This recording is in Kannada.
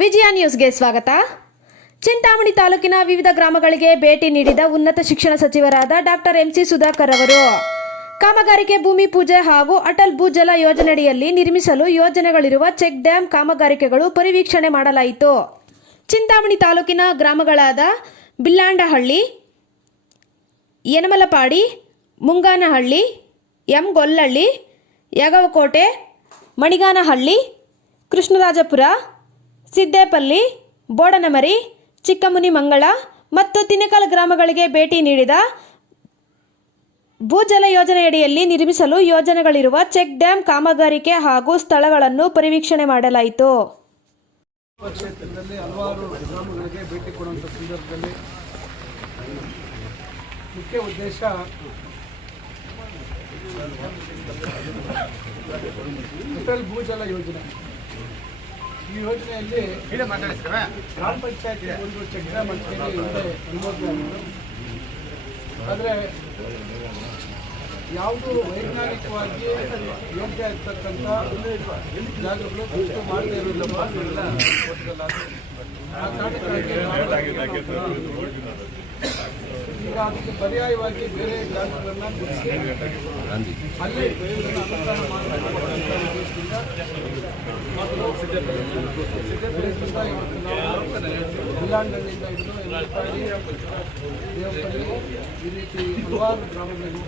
ವಿಜಯ ನ್ಯೂಸ್ಗೆ ಸ್ವಾಗತ. ಚಿಂತಾಮಣಿ ತಾಲೂಕಿನ ವಿವಿಧ ಗ್ರಾಮಗಳಿಗೆ ಭೇಟಿ ನೀಡಿದ ಉನ್ನತ ಶಿಕ್ಷಣ ಸಚಿವರಾದ ಡಾಕ್ಟರ್ ಎಂಸಿ ಸುಧಾಕರ್ ಅವರು ಕಾಮಗಾರಿಗೆ ಭೂಮಿ ಪೂಜೆ ಹಾಗೂ ಅಟಲ್ ಭೂಜಲ ಯೋಜನೆಯಡಿಯಲ್ಲಿ ನಿರ್ಮಿಸಲು ಯೋಜನೆಗಳಿರುವ ಚೆಕ್ ಡ್ಯಾಂ ಕಾಮಗಾರಿಕೆಗಳು ಪರಿವೀಕ್ಷಣೆ ಮಾಡಲಾಯಿತು. ಚಿಂತಾಮಣಿ ತಾಲೂಕಿನ ಗ್ರಾಮಗಳಾದ ಬಿಲ್ಲಾಂಡಹಳ್ಳಿ, ಯನಮಲಪಾಡಿ, ಮುಂಗಾನಹಳ್ಳಿ, ಗೊಲ್ಲಹಳ್ಳಿ, ಯಗವಕೋಟೆ, ಮಣಿಗಾನಹಳ್ಳಿ, ಕೃಷ್ಣರಾಜಪುರ, ಸಿದ್ದೇಪಲ್ಲಿ, ಬೋಡನಮರಿ, ಚಿಕ್ಕಮುನಿಮಂಗಳ ಮತ್ತು ತಿನಕಲ್ ಗ್ರಾಮಗಳಿಗೆ ಭೇಟಿ ನೀಡಿದ ಭೂಜಲ ಯೋಜನೆಯಡಿಯಲ್ಲಿ ನಿರ್ಮಿಸಲು ಯೋಜನೆಗಳಿರುವ ಚೆಕ್ ಡ್ಯಾಂ ಕಾಮಗಾರಿಕೆ ಹಾಗೂ ಸ್ಥಳಗಳನ್ನು ಪರಿವೀಕ್ಷಣೆ ಮಾಡಲಾಯಿತು. ಕ್ಷೇತ್ರದಲ್ಲಿ ಹಲವಾರು ಗ್ರಾಮಗಳಿಗೆ ಭೇಟಿ ಕೊಡುವಂಥ ಸಂದರ್ಭದಲ್ಲಿ ಮುಖ್ಯ ಉದ್ದೇಶ ಅಟಲ್ ಭೂಜಲ ಯೋಜನೆ. ಈ ಯೋಜನೆಯಲ್ಲಿ ಗ್ರಾಮ ಪಂಚಾಯತ್ ಒಂದು ಚೆಕ್ ಡ್ಯಾಮ್ ಅಂತೇಳಿ ಹಿಂದೆ ಅನುಮೋದನೆ ಆಗಿತ್ತು. ಆದರೆ ಯಾವುದು ವೈಜ್ಞಾನಿಕವಾಗಿ ಯೋಗ್ಯ ಇರ್ತಕ್ಕಂಥ ಜಾಗಗಳು ಅಷ್ಟು ಮಾಡದೇ ಇರೋದಿಲ್ಲ. ಆ ಕಾರಣಕ್ಕಾಗಿ ಈಗ ಅದಕ್ಕೆ ಪರ್ಯಾಯವಾಗಿ ಬೇರೆ ಜಾಗಗಳನ್ನು ಗುರುತಿಸಿ ಅಲ್ಲಿ ಅನುದಾನ ಮಾಡತಕ್ಕಂಥ ಉದ್ದೇಶದಿಂದ ಬಿಲ್ಲಾಂಡಹಳ್ಳಿಯಿಂದ ಹಿಡಿದು ಯನಮಲಪಾಡಿ, ದೇವಪಲ್ಲಿ, ಈ ರೀತಿ ಹಲವಾರು ಗ್ರಾಮಗಳಿಗೆ